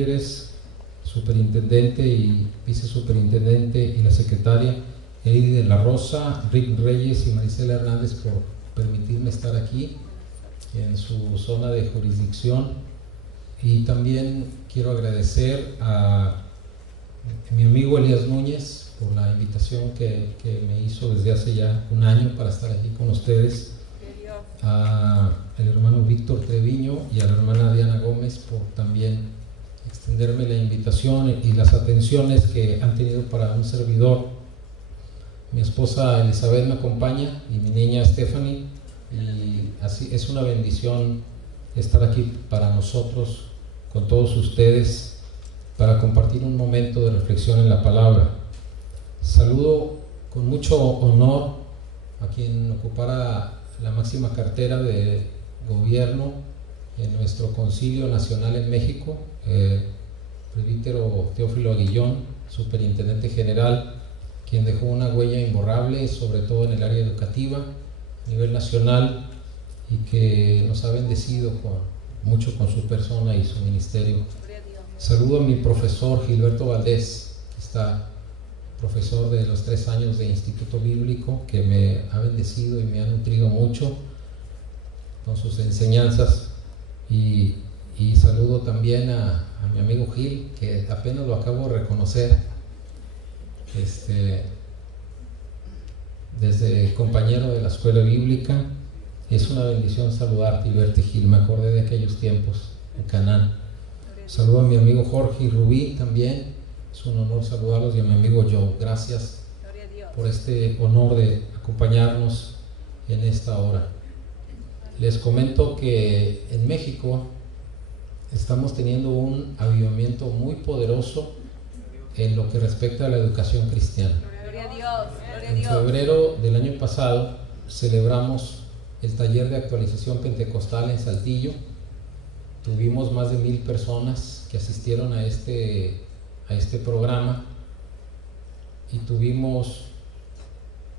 Eres superintendente y vicesuperintendente y la secretaria Heidi de la Rosa, Rick Reyes y Marisela Hernández por permitirme estar aquí en su zona de jurisdicción. Y también quiero agradecer a mi amigo Elías Núñez por la invitación que me hizo desde hace ya un año para estar aquí con ustedes, al hermano Víctor Treviño y a la hermana Diana Gómez por también extenderme la invitación y las atenciones que han tenido para un servidor. Mi esposa Elizabeth me acompaña y mi niña Stephanie, y así es una bendición estar aquí para nosotros, con todos ustedes, para compartir un momento de reflexión en la palabra. Saludo con mucho honor a quien ocupara la máxima cartera de gobierno en nuestro Concilio Nacional en México, presbítero Teófilo Aguillón, superintendente general, quien dejó una huella imborrable, sobre todo en el área educativa, a nivel nacional, y que nos ha bendecido mucho con su persona y su ministerio. Saludo a mi profesor Gilberto Valdés, que está profesor de los 3 años de Instituto Bíblico, que me ha bendecido y me ha nutrido mucho con sus enseñanzas. Y saludo también a mi amigo Gil, que apenas lo acabo de reconocer, desde compañero de la escuela bíblica. Es una bendición saludarte y verte, Gil. Me acordé de aquellos tiempos en Canaán. Saludo a mi amigo Jorge y Rubí también. Es un honor saludarlos, y a mi amigo Joe. Gracias por este honor de acompañarnos en esta hora. Les comento que en México estamos teniendo un avivamiento muy poderoso en lo que respecta a la educación cristiana. En febrero del año pasado celebramos el taller de actualización pentecostal en Saltillo. Tuvimos más de 1000 personas que asistieron a este programa, y tuvimos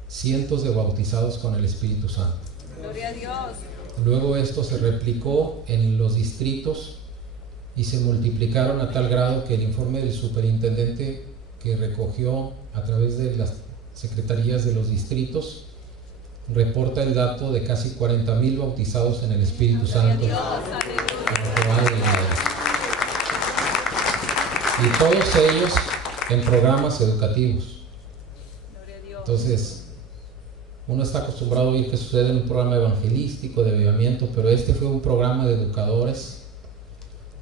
cientos de bautizados con el Espíritu Santo. Gloria a Dios. Luego esto se replicó en los distritos y se multiplicaron a tal grado que el informe del superintendente, que recogió a través de las secretarías de los distritos, reporta el dato de casi 40,000 bautizados en el Espíritu Santo. Y todos ellos en programas educativos. Entonces, uno está acostumbrado a oír que sucede en un programa evangelístico de avivamiento, pero este fue un programa de educadores,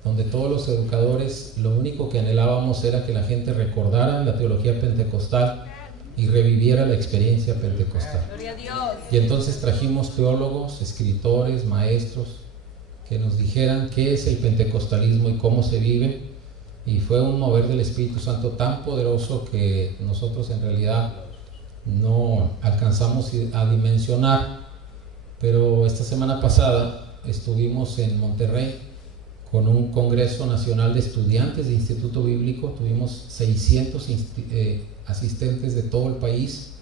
donde todos los educadores lo único que anhelábamos era que la gente recordara la teología pentecostal y reviviera la experiencia pentecostal. Gloria a Dios. Y entonces trajimos teólogos, escritores, maestros, que nos dijeran qué es el pentecostalismo y cómo se vive, y fue un mover del Espíritu Santo tan poderoso que nosotros en realidad no alcanzamos a dimensionar. Pero esta semana pasada estuvimos en Monterrey con un Congreso Nacional de Estudiantes de Instituto Bíblico. Tuvimos 600 asistentes de todo el país,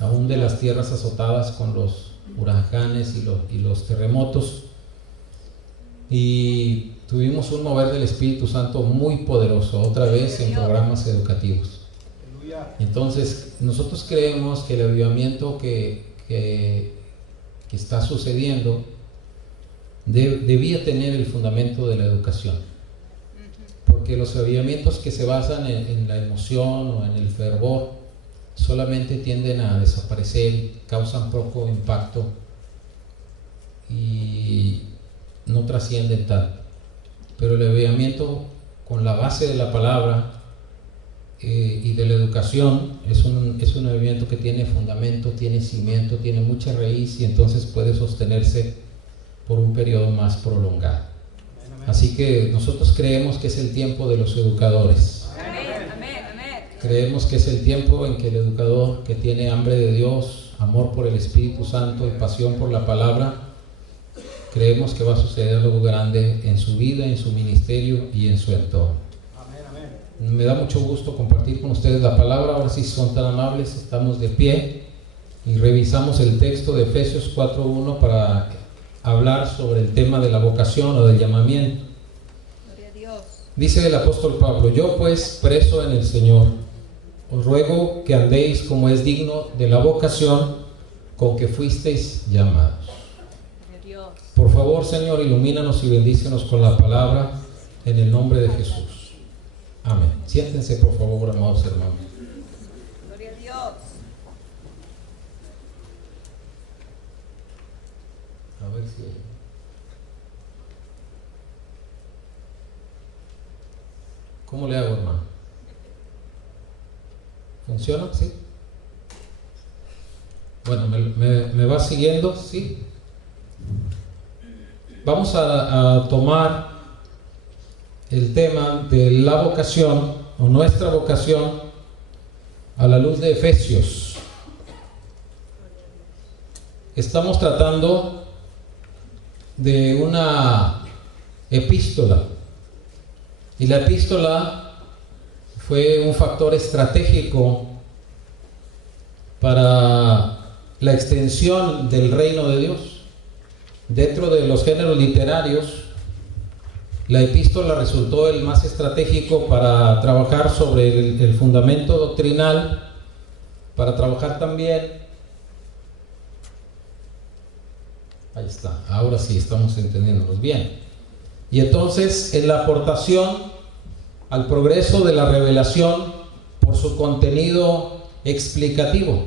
aún de las tierras azotadas con los huracanes y los terremotos, y tuvimos un mover del Espíritu Santo muy poderoso, otra vez en programas educativos. Entonces nosotros creemos que el avivamiento que está sucediendo debía tener el fundamento de la educación, porque los avivamientos que se basan en la emoción o en el fervor solamente tienden a desaparecer, causan poco impacto y no trascienden tanto. Pero el avivamiento con la base de la palabra y de la educación es un avivamiento que tiene fundamento, tiene cimiento, tiene mucha raíz, y entonces puede sostenerse por un periodo más prolongado. Así que nosotros creemos que es el tiempo de los educadores. Creemos que es el tiempo en que el educador que tiene hambre de Dios, amor por el Espíritu Santo y pasión por la palabra, creemos que va a suceder algo grande en su vida, en su ministerio y en su entorno. Me da mucho gusto compartir con ustedes la palabra. Ahora sí, son tan amables, estamos de pie y revisamos el texto de Efesios 4:1 para hablar sobre el tema de la vocación o del llamamiento. Gloria a Dios. Dice el apóstol Pablo: yo pues, preso en el Señor, os ruego que andéis como es digno de la vocación con que fuisteis llamados. Por favor, Señor, ilumínanos y bendícenos con la palabra en el nombre de Jesús. Amén. Siéntense, por favor, amados hermanos. Gloria a Dios. A ver si... ¿Cómo le hago, hermano? ¿Funciona? ¿Sí? Bueno, ¿me va siguiendo? Sí. Vamos a tomar el tema de la vocación o nuestra vocación a la luz de Efesios. Estamos tratando de una epístola, y la epístola fue un factor estratégico para la extensión del reino de Dios. Dentro de los géneros literarios, la epístola resultó el más estratégico para trabajar sobre el fundamento doctrinal, para trabajar también... Ahí está, ahora sí estamos entendiéndonos bien. Y entonces, en la aportación al progreso de la revelación por su contenido explicativo.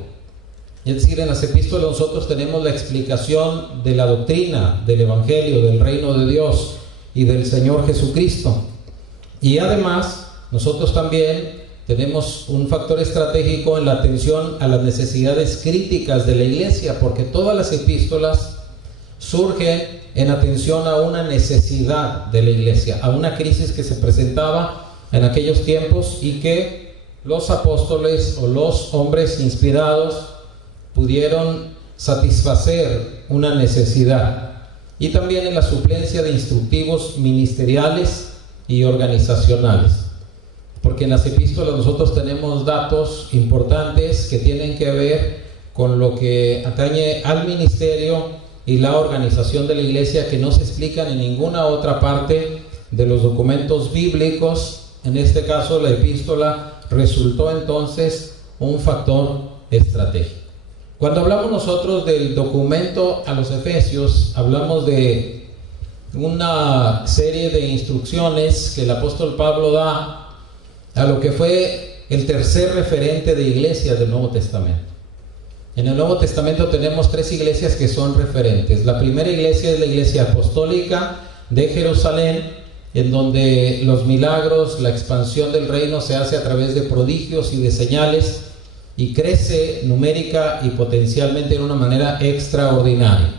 Es decir, en las epístolas nosotros tenemos la explicación de la doctrina, del evangelio, del reino de Dios y del Señor Jesucristo. Y además, nosotros también tenemos un factor estratégico en la atención a las necesidades críticas de la iglesia, porque todas las epístolas surgen en atención a una necesidad de la iglesia, a una crisis que se presentaba en aquellos tiempos y que los apóstoles o los hombres inspirados pudieron satisfacer una necesidad, y también en la suplencia de instructivos ministeriales y organizacionales, porque en las epístolas nosotros tenemos datos importantes que tienen que ver con lo que atañe al ministerio y la organización de la iglesia, que no se explican en ninguna otra parte de los documentos bíblicos. En este caso, la epístola resultó entonces un factor estratégico. Cuando hablamos nosotros del documento a los Efesios, hablamos de una serie de instrucciones que el apóstol Pablo da a lo que fue el tercer referente de iglesia del Nuevo Testamento. En el Nuevo Testamento tenemos tres iglesias que son referentes. La primera iglesia es la iglesia apostólica de Jerusalén, en donde los milagros, la expansión del reino se hace a través de prodigios y de señales, y crece numérica y potencialmente de una manera extraordinaria.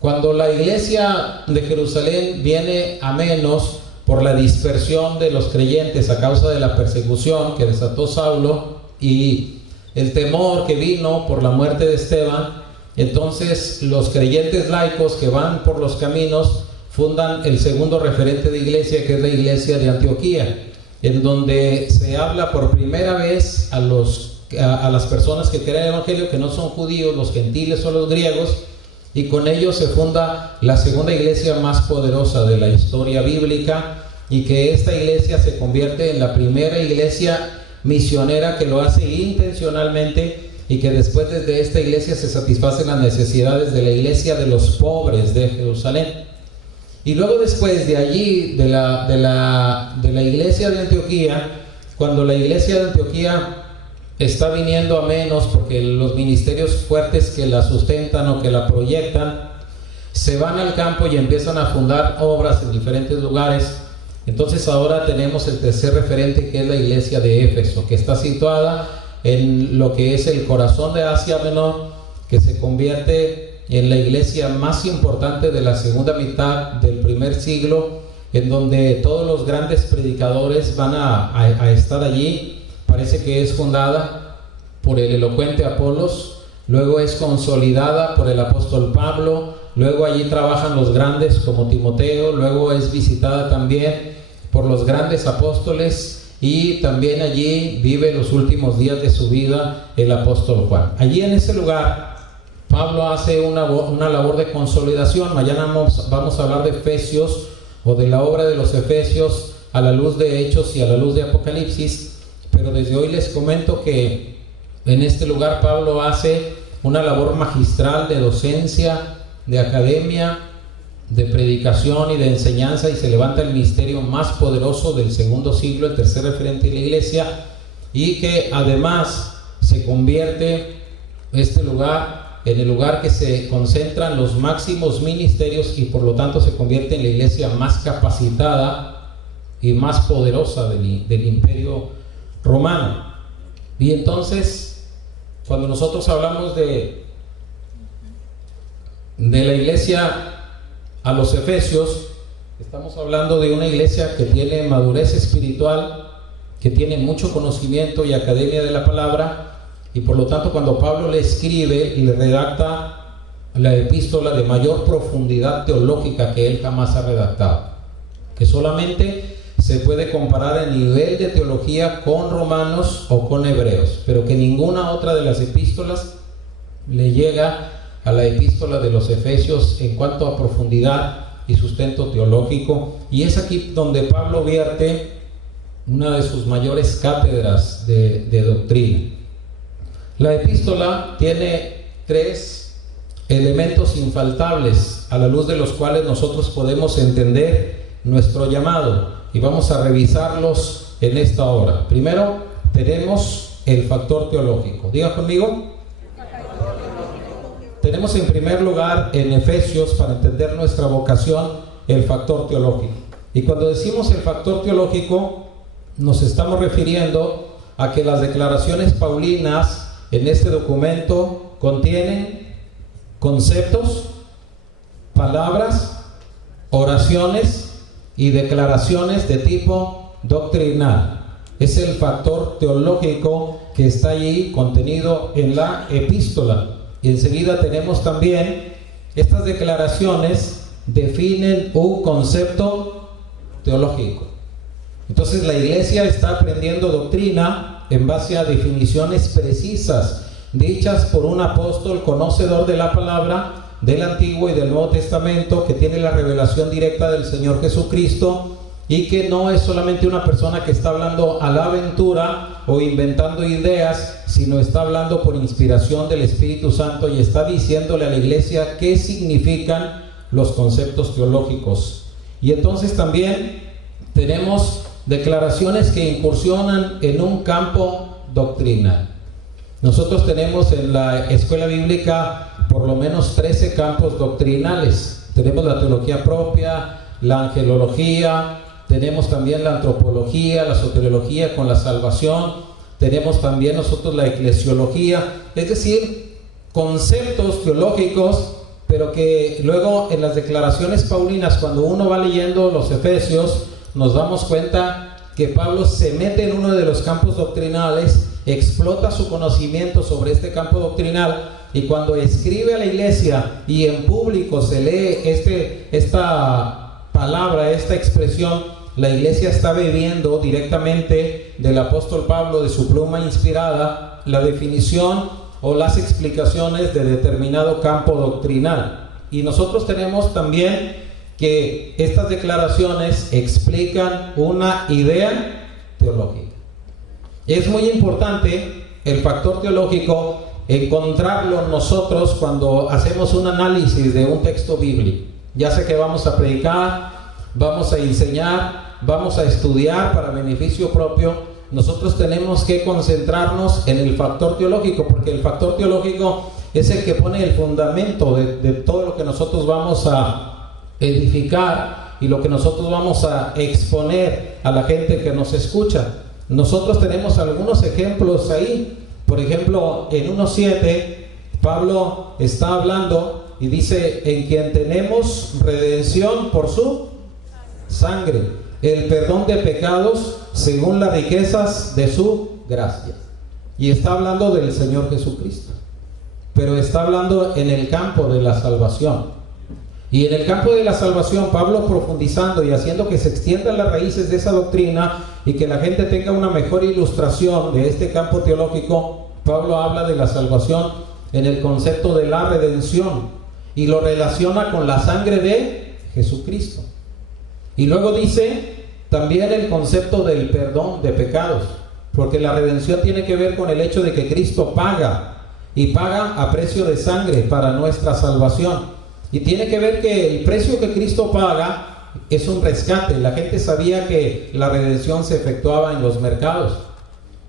Cuando la iglesia de Jerusalén viene a menos por la dispersión de los creyentes a causa de la persecución que desató Saulo y el temor que vino por la muerte de Esteban, entonces los creyentes laicos que van por los caminos fundan el segundo referente de iglesia, que es la iglesia de Antioquía, en donde se habla por primera vez a las personas que creen el evangelio, que no son judíos, los gentiles o los griegos, y con ellos se funda la segunda iglesia más poderosa de la historia bíblica, y que esta iglesia se convierte en la primera iglesia misionera que lo hace intencionalmente, y que después desde esta iglesia se satisfacen las necesidades de la iglesia de los pobres de Jerusalén. Y luego después de allí, de la iglesia de Antioquía, cuando la iglesia de Antioquía está viniendo a menos porque los ministerios fuertes que la sustentan o que la proyectan se van al campo y empiezan a fundar obras en diferentes lugares, entonces ahora tenemos el tercer referente, que es la iglesia de Éfeso, que está situada en lo que es el corazón de Asia Menor, que se convierte en la iglesia más importante de la segunda mitad del primer siglo, en donde todos los grandes predicadores van a estar allí. Parece que es fundada por el elocuente Apolos, luego es consolidada por el apóstol Pablo, luego allí trabajan los grandes como Timoteo, luego es visitada también por los grandes apóstoles, y también allí vive los últimos días de su vida el apóstol Juan. Allí en ese lugar Pablo hace una labor de consolidación. Mañana vamos a hablar de Efesios, o de la obra de los Efesios, a la luz de Hechos y a la luz de Apocalipsis, pero desde hoy les comento que en este lugar Pablo hace una labor magistral de docencia, de academia, de predicación y de enseñanza, y se levanta el ministerio más poderoso del segundo siglo, el tercer referente de la iglesia, y que además se convierte este lugar en el lugar que se concentran los máximos ministerios, y por lo tanto se convierte en la iglesia más capacitada y más poderosa del imperio romano. Y entonces, cuando nosotros hablamos de la iglesia a los Efesios, estamos hablando de una iglesia que tiene madurez espiritual, que tiene mucho conocimiento y academia de la palabra, y por lo tanto cuando Pablo le escribe y le redacta la epístola de mayor profundidad teológica que él jamás ha redactado, que solamente se puede comparar el nivel de teología con Romanos o con Hebreos, pero que ninguna otra de las epístolas le llega a la epístola de los Efesios en cuanto a profundidad y sustento teológico. Y es aquí donde Pablo vierte una de sus mayores cátedras de doctrina. La epístola tiene 3 elementos infaltables a la luz de los cuales nosotros podemos entender nuestro llamado, y vamos a revisarlos en esta hora. Primero tenemos el factor teológico. Diga conmigo. Tenemos en primer lugar en Efesios, para entender nuestra vocación, el factor teológico. Y cuando decimos el factor teológico, nos estamos refiriendo a que las declaraciones paulinas en este documento contienen conceptos, palabras, oraciones y declaraciones de tipo doctrinal. Es el factor teológico que está allí contenido en la epístola. Y enseguida tenemos también estas declaraciones definen un concepto teológico. Entonces la iglesia está aprendiendo doctrina en base a definiciones precisas, dichas por un apóstol conocedor de la palabra del Antiguo y del Nuevo Testamento, que tiene la revelación directa del Señor Jesucristo, y que no es solamente una persona que está hablando a la aventura o inventando ideas, sino está hablando por inspiración del Espíritu Santo y está diciéndole a la iglesia qué significan los conceptos teológicos. Y entonces también tenemos declaraciones que incursionan en un campo doctrinal. Nosotros tenemos en la escuela bíblica por lo menos 13 campos doctrinales. Tenemos la teología propia, la angelología, tenemos también la antropología, la soteriología con la salvación, tenemos también nosotros la eclesiología, es decir, conceptos teológicos, pero que luego en las declaraciones paulinas, cuando uno va leyendo los Efesios, nos damos cuenta que Pablo se mete en uno de los campos doctrinales, explota su conocimiento sobre este campo doctrinal, y cuando escribe a la iglesia y en público se lee esta palabra, esta expresión, la iglesia está bebiendo directamente del apóstol Pablo, de su pluma inspirada, la definición o las explicaciones de determinado campo doctrinal. Y nosotros tenemos también que estas declaraciones explican una idea teológica. Es muy importante el factor teológico encontrarlo nosotros cuando hacemos un análisis de un texto bíblico. Ya sé que vamos a predicar, vamos a enseñar, vamos a estudiar para beneficio propio. Nosotros tenemos que concentrarnos en el factor teológico, porque el factor teológico es el que pone el fundamento de todo lo que nosotros vamos a edificar y lo que nosotros vamos a exponer a la gente que nos escucha. Nosotros tenemos algunos ejemplos ahí. Por ejemplo, en 1:7 Pablo está hablando y dice: en quien tenemos redención por su sangre, el perdón de pecados según las riquezas de su gracia. Y está hablando del Señor Jesucristo, pero está hablando en el campo de la salvación. Y en el campo de la salvación, Pablo, profundizando y haciendo que se extiendan las raíces de esa doctrina y que la gente tenga una mejor ilustración de este campo teológico, Pablo habla de la salvación en el concepto de la redención y lo relaciona con la sangre de Jesucristo. Y luego dice también el concepto del perdón de pecados, porque la redención tiene que ver con el hecho de que Cristo paga, y paga a precio de sangre para nuestra salvación, y tiene que ver que el precio que Cristo paga es un rescate. La gente sabía que la redención se efectuaba en los mercados,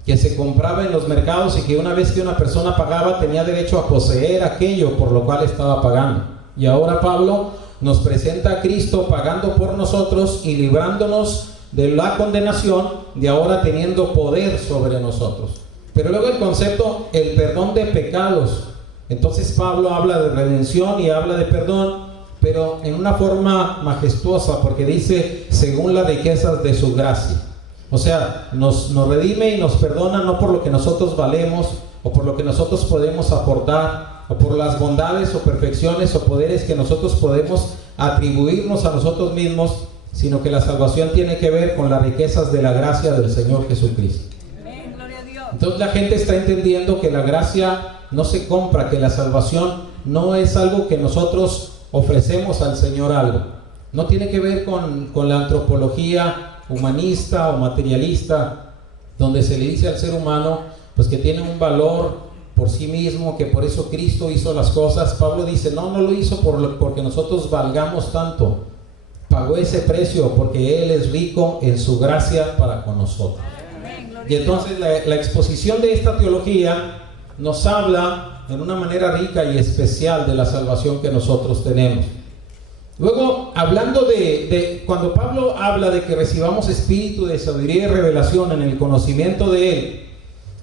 que se compraba en los mercados, y que una vez que una persona pagaba tenía derecho a poseer aquello por lo cual estaba pagando. Y ahora Pablo nos presenta a Cristo pagando por nosotros y librándonos de la condenación, de ahora teniendo poder sobre nosotros. Pero luego el concepto, el perdón de pecados. Entonces Pablo habla de redención y habla de perdón, pero en una forma majestuosa, porque dice según las riquezas de su gracia. O sea, nos redime y nos perdona no por lo que nosotros valemos o por lo que nosotros podemos aportar, o por las bondades o perfecciones o poderes que nosotros podemos atribuirnos a nosotros mismos, sino que la salvación tiene que ver con las riquezas de la gracia del Señor Jesucristo. Amén, gloria a Dios. Entonces la gente está entendiendo que la gracia no se compra, que la salvación no es algo que nosotros ofrecemos al Señor algo. No tiene que ver con la antropología humanista o materialista, donde se le dice al ser humano pues que tiene un valor por sí mismo, que por eso Cristo hizo las cosas. Pablo dice, no lo hizo porque nosotros valgamos tanto. Pagó ese precio porque Él es rico en su gracia para con nosotros. Y entonces la exposición de esta teología nos habla en una manera rica y especial de la salvación que nosotros tenemos. Luego, hablando de cuando Pablo habla de que recibamos espíritu de sabiduría y revelación en el conocimiento de Él,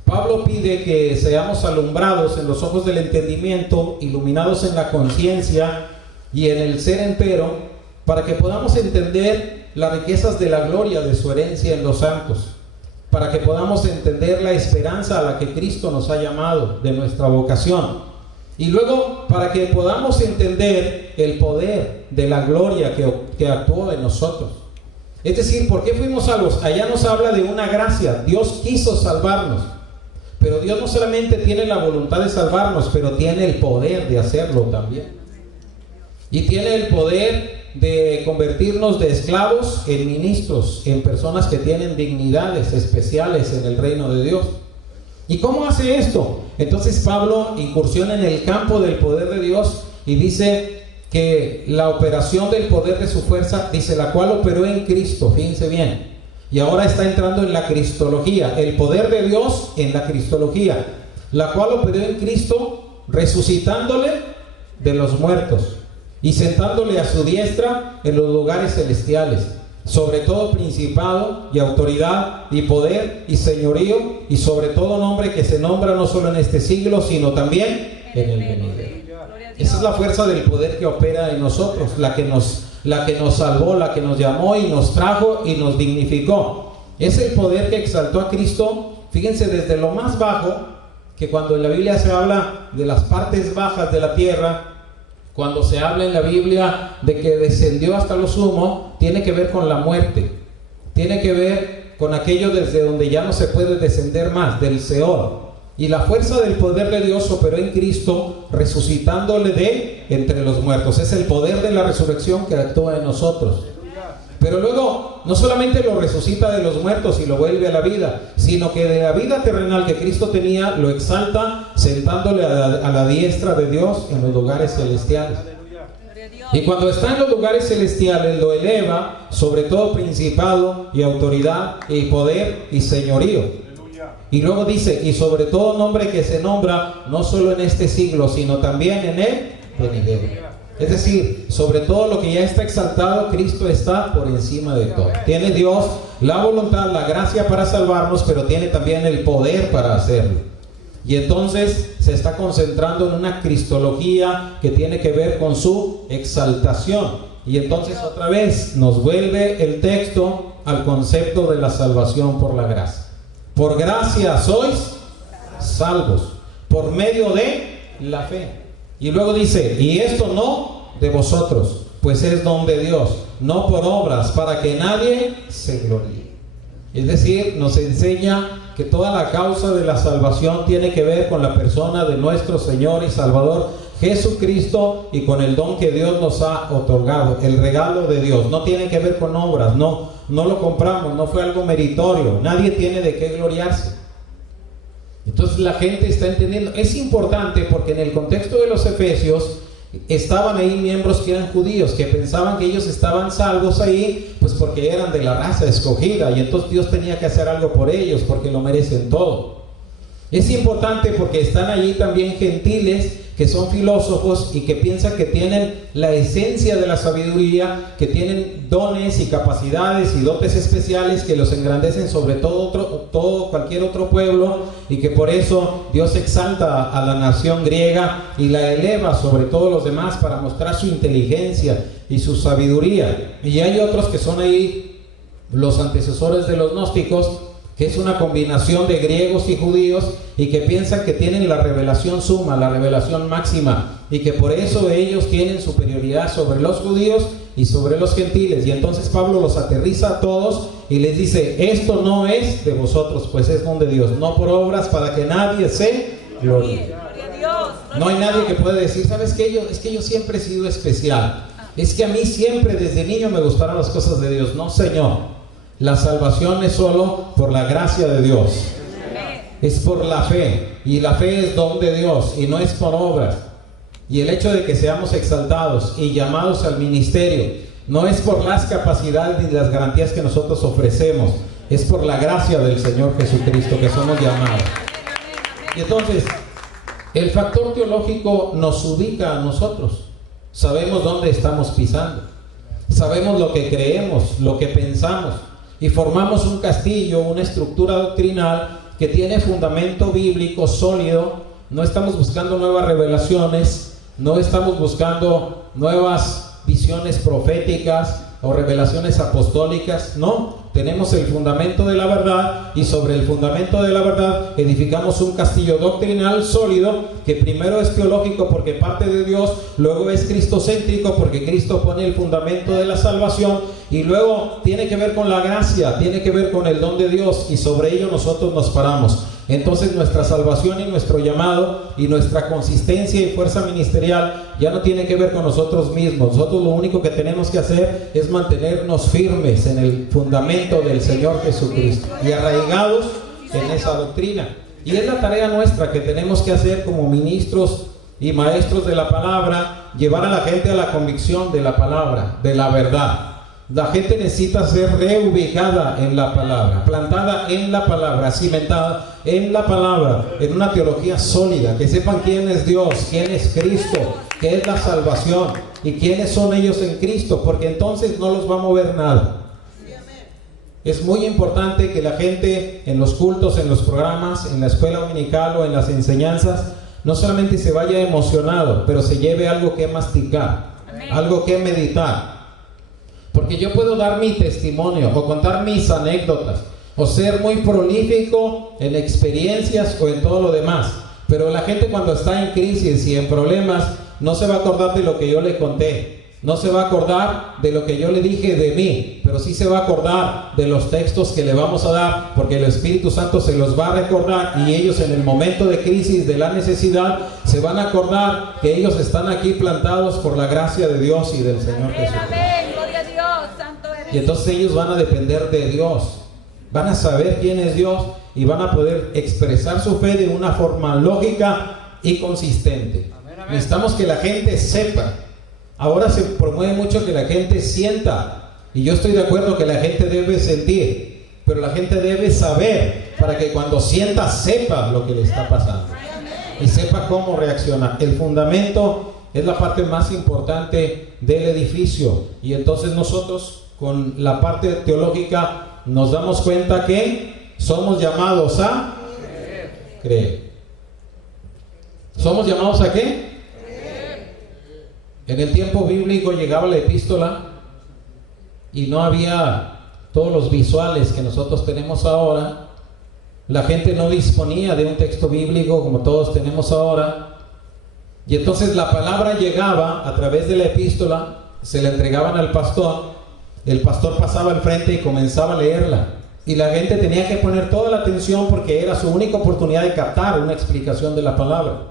Pablo pide que seamos alumbrados en los ojos del entendimiento, iluminados en la conciencia y en el ser entero, para que podamos entender las riquezas de la gloria de su herencia en los santos, para que podamos entender la esperanza a la que Cristo nos ha llamado, de nuestra vocación, y luego para que podamos entender el poder de la gloria que actuó en nosotros. Es decir, ¿por qué fuimos salvos? Allá nos habla de una gracia. Dios quiso salvarnos, pero Dios no solamente tiene la voluntad de salvarnos, pero tiene el poder de hacerlo también. Y tiene el poder de convertirnos de esclavos en ministros, en personas que tienen dignidades especiales en el reino de Dios. ¿Y cómo hace esto? Entonces Pablo incursiona en el campo del poder de Dios y dice que la operación del poder de su fuerza, dice, la cual operó en Cristo, fíjense bien. Y ahora está entrando en la cristología, el poder de Dios en la cristología, la cual operó en Cristo, resucitándole de los muertos y sentándole a su diestra en los lugares celestiales, sobre todo principado y autoridad y poder y señorío, y sobre todo nombre que se nombra no solo en este siglo, sino también en el venidero. Esa es la fuerza del poder que opera en nosotros, la que nos salvó, la que nos llamó y nos trajo y nos dignificó. Es el poder que exaltó a Cristo, fíjense, desde lo más bajo, que cuando en la Biblia se habla de las partes bajas de la tierra, cuando se habla en la Biblia de que descendió hasta lo sumo, tiene que ver con la muerte, tiene que ver con aquello desde donde ya no se puede descender más, del Seol. Y la fuerza del poder de Dios operó en Cristo, resucitándole de entre los muertos. Es el poder de la resurrección que actúa en nosotros. Pero luego, no solamente lo resucita de los muertos y lo vuelve a la vida, sino que de la vida terrenal que Cristo tenía, lo exalta sentándole a la diestra de Dios en los lugares celestiales. Y cuando está en los lugares celestiales, lo eleva sobre todo principado y autoridad y poder y señorío. Y luego dice, y sobre todo nombre que se nombra no solo en este siglo, sino también en el venidero. Es decir, sobre todo lo que ya está exaltado, Cristo está por encima de todo. Tiene Dios la voluntad, la gracia para salvarnos, pero tiene también el poder para hacerlo. Y entonces se está concentrando en una cristología que tiene que ver con su exaltación. Y entonces otra vez nos vuelve el texto al concepto de la salvación por la gracia. Por gracia sois salvos, por medio de la fe. Y luego dice, y esto no de vosotros, pues es don de Dios, no por obras, para que nadie se gloríe. Es decir, nos enseña que toda la causa de la salvación tiene que ver con la persona de nuestro Señor y Salvador Jesucristo y con el don que Dios nos ha otorgado, el regalo de Dios. No tiene que ver con obras, no lo compramos, no fue algo meritorio, nadie tiene de qué gloriarse. Entonces la gente está entendiendo. Es importante porque en el contexto de los Efesios estaban ahí miembros que eran judíos, que pensaban que ellos estaban salvos ahí, pues porque eran de la raza escogida, y entonces Dios tenía que hacer algo por ellos, porque lo merecen todo. Es importante porque están allí también gentiles que son filósofos y que piensan que tienen la esencia de la sabiduría, que tienen dones y capacidades y dotes especiales que los engrandecen sobre cualquier otro pueblo, y que por eso Dios exalta a la nación griega y la eleva sobre todos los demás para mostrar su inteligencia y su sabiduría. Y hay otros que son ahí los antecesores de los gnósticos, que es una combinación de griegos y judíos, y que piensan que tienen la revelación suma, la revelación máxima, y que por eso ellos tienen superioridad sobre los judíos y sobre los gentiles. Y entonces Pablo los aterriza a todos y les dice: esto no es de vosotros, pues es don de Dios, no por obras, para que nadie se gloríe. No hay nadie que pueda decir: ¿sabes qué? Es que yo siempre he sido especial, es que a mí siempre desde niño me gustaron las cosas de Dios. No, Señor. La salvación es solo por la gracia de Dios. Es por la fe. Y la fe es don de Dios y no es por obras. Y el hecho de que seamos exaltados y llamados al ministerio no es por las capacidades ni las garantías que nosotros ofrecemos. Es por la gracia del Señor Jesucristo que somos llamados. Y entonces, el factor teológico nos ubica a nosotros. Sabemos dónde estamos pisando. Sabemos lo que creemos, lo que pensamos. Y formamos un castillo, una estructura doctrinal que tiene fundamento bíblico sólido. No estamos buscando nuevas revelaciones, no estamos buscando nuevas visiones proféticas o revelaciones apostólicas. No, tenemos el fundamento de la verdad, y sobre el fundamento de la verdad edificamos un castillo doctrinal sólido, que primero es teológico porque parte de Dios, luego es cristocéntrico porque Cristo pone el fundamento de la salvación, y luego tiene que ver con la gracia, tiene que ver con el don de Dios, y sobre ello nosotros nos paramos. Entonces nuestra salvación y nuestro llamado y nuestra consistencia y fuerza ministerial ya no tiene que ver con nosotros mismos. Nosotros lo único que tenemos que hacer es mantenernos firmes en el fundamento del Señor Jesucristo y arraigados en esa doctrina. Y es la tarea nuestra que tenemos que hacer como ministros y maestros de la palabra, llevar a la gente a la convicción de la palabra, de la verdad. La gente necesita ser reubicada en la palabra, plantada en la palabra, cimentada en la palabra, en una teología sólida, que sepan quién es Dios, quién es Cristo, qué es la salvación y quiénes son ellos en Cristo, porque entonces no los va a mover nada. Es muy importante que la gente en los cultos, en los programas, en la escuela dominical o en las enseñanzas, no solamente se vaya emocionado, pero se lleve algo que masticar, algo que meditar. Porque yo puedo dar mi testimonio o contar mis anécdotas o ser muy prolífico en experiencias o en todo lo demás, pero la gente cuando está en crisis y en problemas no se va a acordar de lo que yo le conté, no se va a acordar de lo que yo le dije de mí, pero sí se va a acordar de los textos que le vamos a dar, porque el Espíritu Santo se los va a recordar, y ellos en el momento de crisis, de la necesidad, se van a acordar que ellos están aquí plantados por la gracia de Dios y del Señor Jesucristo. Y entonces ellos van a depender de Dios, van a saber quién es Dios y van a poder expresar su fe de una forma lógica y consistente. Necesitamos que la gente sepa. Ahora se promueve mucho que la gente sienta, y yo estoy de acuerdo que la gente debe sentir, pero la gente debe saber, para que cuando sienta sepa lo que le está pasando y sepa cómo reaccionar. El fundamento es la parte más importante del edificio, y entonces nosotros con la parte teológica nos damos cuenta que somos llamados a creer. ¿Somos llamados a qué? En el tiempo bíblico llegaba la epístola y no había todos los visuales que nosotros tenemos ahora. La gente no disponía de un texto bíblico como todos tenemos ahora. Y entonces la palabra llegaba a través de la epístola, se la entregaban al pastor, el pastor pasaba al frente y comenzaba a leerla. Y la gente tenía que poner toda la atención porque era su única oportunidad de captar una explicación de la palabra.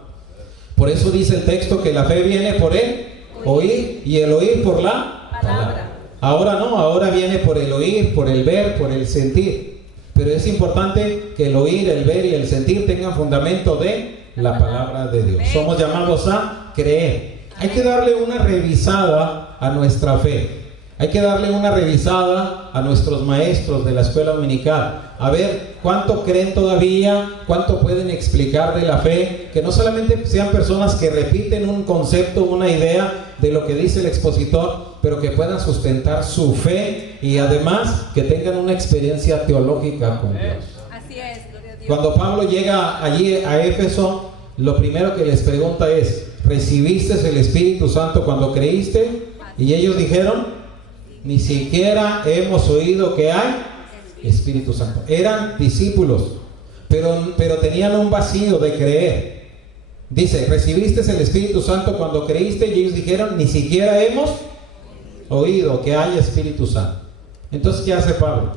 Por eso dice el texto que la fe viene por el oír y el oír por la palabra. Ahora no, ahora viene por el oír, por el ver, por el sentir. Pero es importante que el oír, el ver y el sentir tengan fundamento de la palabra de Dios. Somos llamados a creer. Hay que darle una revisada a nuestra fe. Hay que darle una revisada a nuestros maestros de la escuela dominical. A ver cuánto creen todavía, cuánto pueden explicar de la fe. Que no solamente sean personas que repiten un concepto, una idea de lo que dice el expositor, pero que puedan sustentar su fe y además que tengan una experiencia teológica con Dios. Así es, gloria a Dios. Cuando Pablo llega allí a Éfeso, lo primero que les pregunta es: ¿recibiste el Espíritu Santo cuando creíste? Y ellos dijeron: ni siquiera hemos oído que hay Espíritu Santo. Eran discípulos, pero tenían un vacío de creer. Dice: ¿recibiste el Espíritu Santo cuando creíste? Y ellos dijeron: ni siquiera hemos oído que hay Espíritu Santo. Entonces, ¿qué hace Pablo?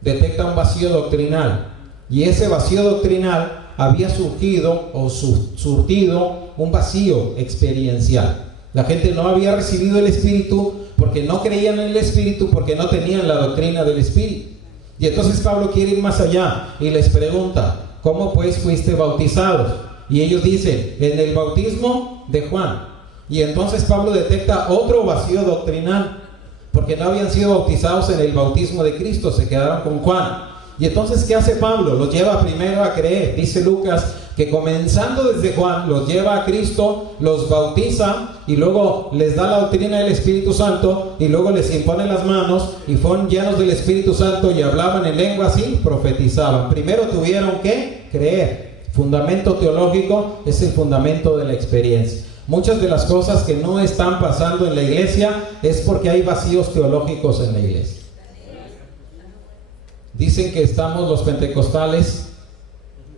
Detecta un vacío doctrinal, y ese vacío doctrinal había surgido o surtido un vacío experiencial. La gente no había recibido el Espíritu porque no creían en el Espíritu, porque no tenían la doctrina del Espíritu. Y entonces Pablo quiere ir más allá y les pregunta: ¿cómo pues fuiste bautizados? Y ellos dicen: en el bautismo de Juan. Y entonces Pablo detecta otro vacío doctrinal, porque no habían sido bautizados en el bautismo de Cristo, se quedaron con Juan. Y entonces, ¿qué hace Pablo? Los lleva primero a creer. Dice Lucas que comenzando desde Juan, los lleva a Cristo, los bautiza y luego les da la doctrina del Espíritu Santo y luego les impone las manos y fueron llenos del Espíritu Santo y hablaban en lenguas y profetizaban. Primero tuvieron que creer. Fundamento teológico es el fundamento de la experiencia. Muchas de las cosas que no están pasando en la iglesia es porque hay vacíos teológicos en la iglesia. Dicen que estamos los pentecostales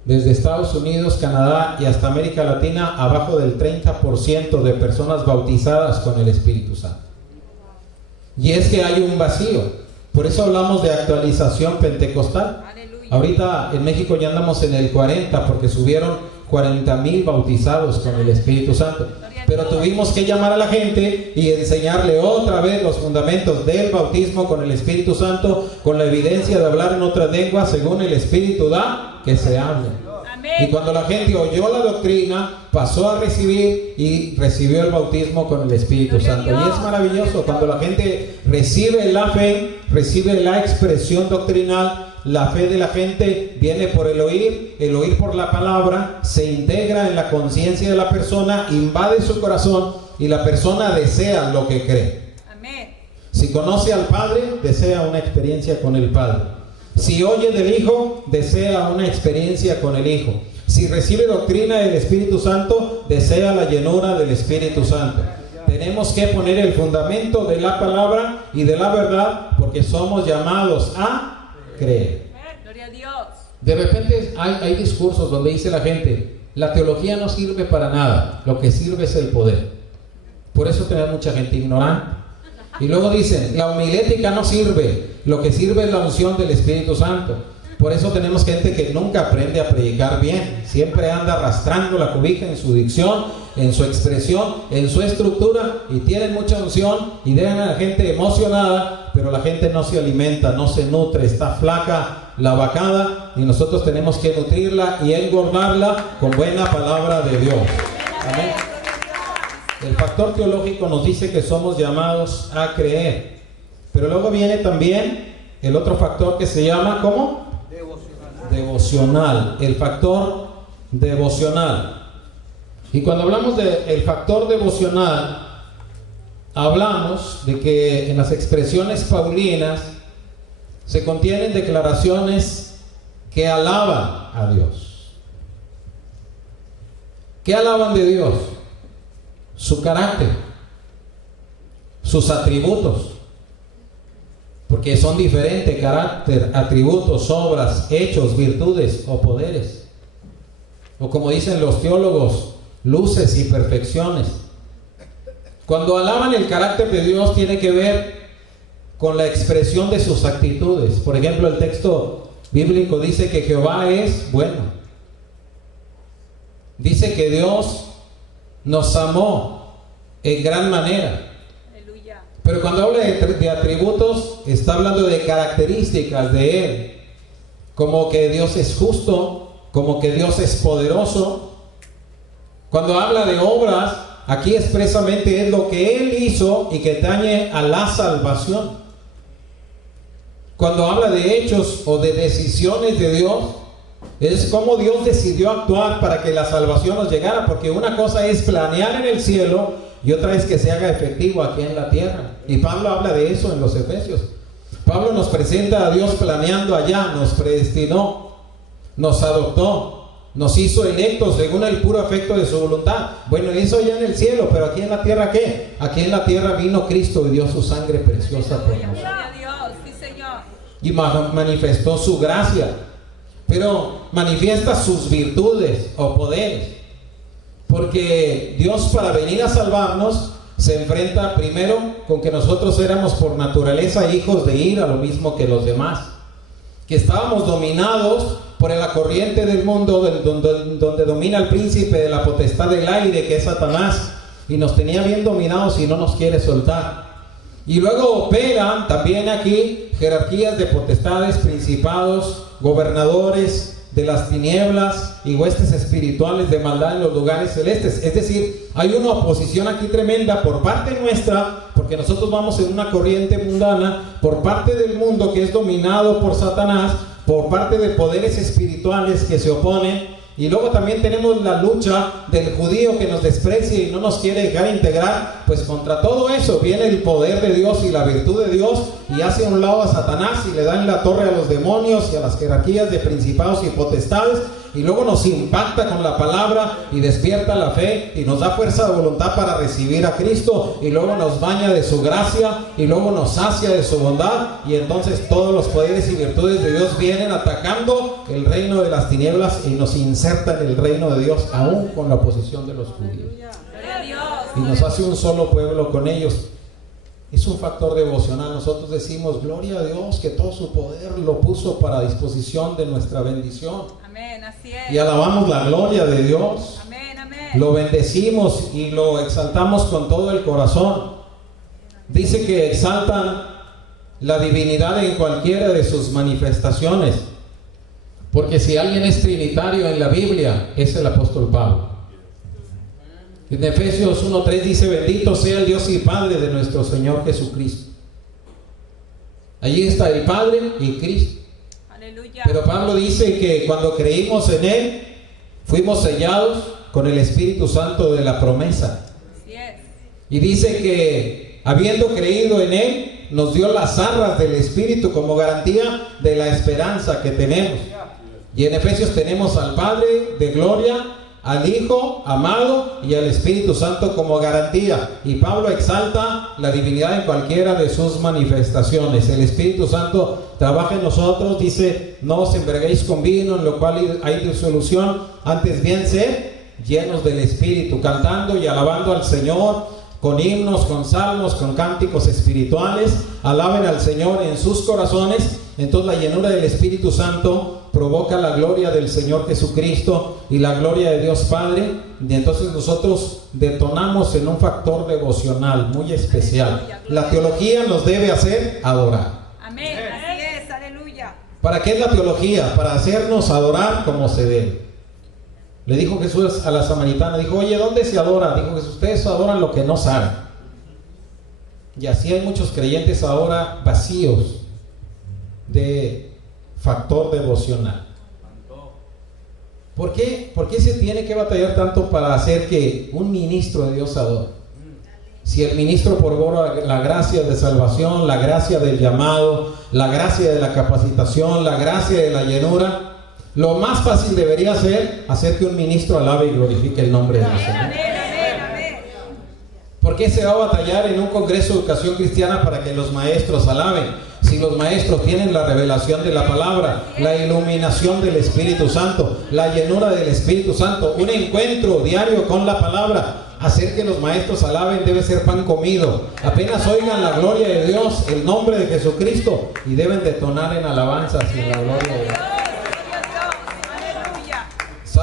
desde Estados Unidos, Canadá y hasta América Latina abajo del 30% de personas bautizadas con el Espíritu Santo. Y es que hay un vacío. Por eso hablamos de actualización pentecostal. Aleluya. Ahorita en México ya andamos en el 40 porque subieron 40,000 bautizados con el Espíritu Santo. Pero tuvimos que llamar a la gente y enseñarle otra vez los fundamentos del bautismo con el Espíritu Santo, con la evidencia de hablar en otras lenguas según el Espíritu da que se hable. Y cuando la gente oyó la doctrina, pasó a recibir y recibió el bautismo con el Espíritu Santo. Y es maravilloso cuando la gente recibe la fe, recibe la expresión doctrinal. La fe de la gente viene por el oír por la palabra, se integra en la conciencia de la persona, invade su corazón y la persona desea lo que cree. Amén. Si conoce al Padre, desea una experiencia con el Padre. Si oye del Hijo, desea una experiencia con el Hijo. Si recibe doctrina del Espíritu Santo, desea la llenura del Espíritu Santo. Tenemos que poner el fundamento de la palabra y de la verdad porque somos llamados a creer. Gloria a Dios. De repente hay discursos donde dice la gente: la teología no sirve para nada, lo que sirve es el poder. Por eso tenemos mucha gente ignorante. Y luego dicen: la homilética no sirve, lo que sirve es la unción del Espíritu Santo. Por eso tenemos gente que nunca aprende a predicar bien, siempre anda arrastrando la cobija en su dicción, en su expresión, en su estructura, y tienen mucha unción y dejan a la gente emocionada, pero la gente no se alimenta, no se nutre, está flaca la vacada, y nosotros tenemos que nutrirla y engordarla con buena palabra de Dios. Amén. El factor teológico nos dice que somos llamados a creer, pero luego viene también el otro factor que se llama, ¿cómo? Devocional. El factor devocional. Y cuando hablamos del factor devocional, hablamos de que en las expresiones paulinas se contienen declaraciones que alaban a Dios. ¿Qué alaban de Dios? Su carácter, sus atributos, porque son diferentes: carácter, atributos, obras, hechos, virtudes o poderes, o como dicen los teólogos, luces y perfecciones. Cuando alaban el carácter de Dios, tiene que ver con la expresión de sus actitudes. Por ejemplo, el texto bíblico dice que Jehová es bueno. dice que Dios nos amó en gran manera. Aleluya. Pero cuando habla de atributos, está hablando de características de Él. Como que Dios es justo, como que Dios es poderoso. Cuando habla de obras, aquí expresamente es lo que Él hizo y que atañe a la salvación. Cuando habla de hechos o de decisiones de Dios, es como Dios decidió actuar para que la salvación nos llegara, porque una cosa es planear en el cielo y otra es que se haga efectivo aquí en la tierra. Y Pablo habla de eso en los Efesios. Pablo nos presenta a Dios planeando allá, nos predestinó, nos adoptó, nos hizo electos según el puro afecto de su voluntad. Bueno, eso allá en el cielo, pero aquí en la tierra, ¿qué? Aquí en la tierra vino Cristo y dio su sangre preciosa por nosotros. Gloria a Dios, sí, Señor. Y manifestó su gracia, pero manifiesta sus virtudes o poderes, porque Dios, para venir a salvarnos, se enfrenta primero con que nosotros éramos por naturaleza hijos de ira, lo mismo que los demás, que estábamos dominados por la corriente del mundo donde domina el príncipe de la potestad del aire, que es Satanás, y nos tenía bien dominados y no nos quiere soltar. Y luego operan también aquí jerarquías de potestades, principados, gobernadores de las tinieblas y huestes espirituales de maldad en los lugares celestes. Es decir, hay una oposición aquí tremenda por parte nuestra, porque nosotros vamos en una corriente mundana, por parte del mundo que es dominado por Satanás, por parte de poderes espirituales que se oponen. Y luego también tenemos la lucha del judío que nos desprecia y no nos quiere dejar integrar. Pues contra todo eso viene el poder de Dios y la virtud de Dios, y hace a un lado a Satanás y le dan la torre a los demonios y a las jerarquías de principados y potestades. Y luego nos impacta con la palabra y despierta la fe y nos da fuerza de voluntad para recibir a Cristo, y luego nos baña de su gracia y luego nos sacia de su bondad, y entonces todos los poderes y virtudes de Dios vienen atacando el reino de las tinieblas y nos insertan en el reino de Dios, aún con la oposición de los judíos, Gloria a Dios. y nos hace un solo pueblo con ellos. Es un factor devocional. Nosotros decimos gloria a Dios, que todo su poder lo puso para disposición de nuestra bendición. Amén, así es. Y alabamos la gloria de Dios. Amén, amén. Lo bendecimos y lo exaltamos con todo el corazón. Dice que exaltan la divinidad en cualquiera de sus manifestaciones, porque si alguien es trinitario en la Biblia, es el apóstol Pablo. En Efesios 1:3 dice: bendito sea el Dios y Padre de nuestro Señor Jesucristo. Allí está el Padre y Cristo. Aleluya. Pero Pablo dice que cuando creímos en Él, fuimos sellados con el Espíritu Santo de la promesa. Así es. Y dice que habiendo creído en Él, nos dio las arras del Espíritu como garantía de la esperanza que tenemos. Y en Efesios tenemos al Padre de gloria, al Hijo amado y al Espíritu Santo como garantía. Y Pablo exalta la divinidad en cualquiera de sus manifestaciones. El Espíritu Santo trabaja en nosotros. Dice: no os embriaguéis con vino, en lo cual hay disolución, antes bien sed llenos del Espíritu, cantando y alabando al Señor con himnos, con salmos, con cánticos espirituales. Alaben al Señor en sus corazones. Entonces la llenura del Espíritu Santo provoca la gloria del Señor Jesucristo y la gloria de Dios Padre, y entonces nosotros detonamos en un factor devocional muy especial. La teología nos debe hacer adorar. Amén, así es, aleluya. ¿Para qué es la teología? Para hacernos adorar como se debe. Le dijo Jesús a la samaritana, dijo: oye, ¿dónde se adora? Dijo Jesús: ustedes adoran lo que no saben. Y así hay muchos creyentes ahora vacíos de factor devocional. ¿Por qué? ¿Por qué se tiene que batallar tanto para hacer que un ministro de Dios adore? Si el ministro provee la gracia de salvación, la gracia del llamado, la gracia de la capacitación, la gracia de la llenura, lo más fácil debería ser hacer que un ministro alabe y glorifique el nombre de Dios. Amén, amén, amén. ¿Por qué se va a batallar en un congreso de educación cristiana para que los maestros alaben? Si los maestros tienen la revelación de la palabra, la iluminación del Espíritu Santo, la llenura del Espíritu Santo, un encuentro diario con la palabra. Hacer que los maestros alaben debe ser pan comido. Apenas oigan la gloria de Dios, el nombre de Jesucristo, y deben detonar en alabanzas y en la gloria de Dios.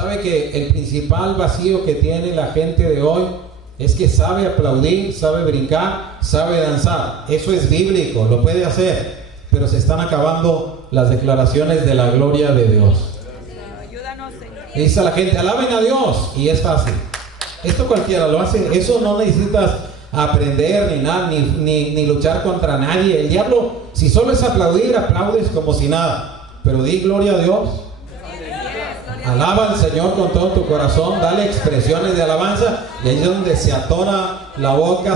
¿Sabe que el principal vacío que tiene la gente de hoy es que sabe aplaudir, sabe brincar, sabe danzar? Eso es bíblico, lo puede hacer, pero se están acabando las declaraciones de la gloria de Dios. Ayúdanos, Señor. Dice a la gente, alaben a Dios, y es fácil. Esto cualquiera lo hace, eso no necesitas aprender ni nada, ni luchar contra nadie. El diablo, si solo es aplaudir, aplaudes como si nada, pero di gloria a Dios. Alaba al Señor con todo tu corazón, dale expresiones de alabanza, y ahí es donde se atora la boca.